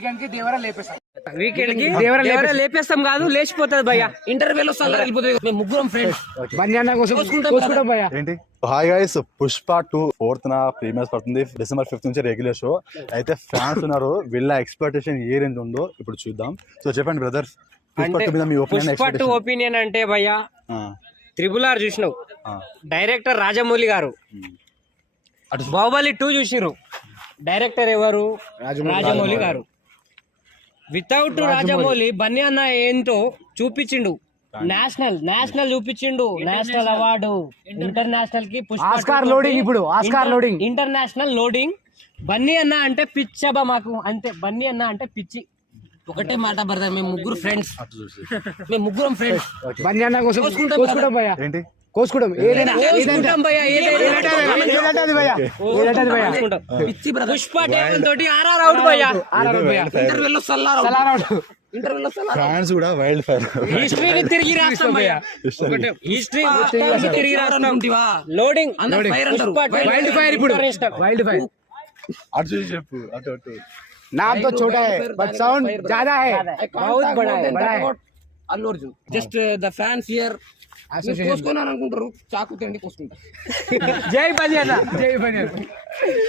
Weekend కి Devara లేపేస్తాం. Weekend కి దేవరా లేపేస్తాం కాదు, లేచిపోతుంది భయ్య. ఇంటర్వ్యూలో సల్లా వెళ్ళిపోతుంది. మేము ముగ్గురం ఫ్రెండ్స్ ఏంటి hi guys, Pushpa 2 4th premieres పడుతుంది. December 5th నుంచి రెగ్యులర్ షో. అయితే ఫ్యాన్స్ ఉన్నారు, వీళ్ళ ఎక్స్పెక్టేషన్ ఏ రేంజ్ ఉందో ఇప్పుడు చూద్దాం. సో చెప్పండి బ్రదర్స్, పుష్ప 2 ఒపీనియన్ అంటే భయ్య, RRR చూసినావు, డైరెక్టర్ రాజమౌళి గారు. బాహుబలి 2 చూసిరు, డైరెక్టర్ ఎవరు? రాజమౌళి గారు. వితౌట్ రాజమౌళి బన్నీ అన్న ఏంటో చూపించిండు. నేషనల్ చూపించిండు, నేషనల్ అవార్డు, ఇంటర్నేషనల్ కి ఆస్కార్ లోడింగ్, ఇప్పుడు Oscar loading, international loading. Bunny అన్న అంటే పిచ్చబా మాకు, అంతే. బన్నీ అన్న అంటే పిచ్చి. ఒకటే మాట బ్రదర్, మేము ముగ్గురు ఫ్రెండ్స్, మేము ముగ్గురం ఫ్రెండ్స్. బన్నీ అన్న కోసం కోసుకుంటాం భయ్యా, ఏంటి కోసుకుంటాం. పుష్ప తోటి RRR అవుట్ భయ్యా. ఇంటర్వ్యూలో ఫ్యాన్స్ కూడా వైల్డ్ ఫైర్. హిస్టరీని తిరిగి రాస్తాం భయ్యా, హిస్టరీ తిరిగి రాస్తాం. లోడింగ్ వైల్డ్ ఫైర్, ఇప్పుడు వైల్డ్ ఫైర్. అటు చెప్పు, అటు नाम तो छोटा है बट साउंड ज्यादा है, बहुत बड़ा है Allu Arjun. Just the fans here కోసుకున్నాను అనుకుంటారు, చాకు తిండి కోసుకుంటారు. జై బన్నీ అన్న, జై బన్నీ అన్న.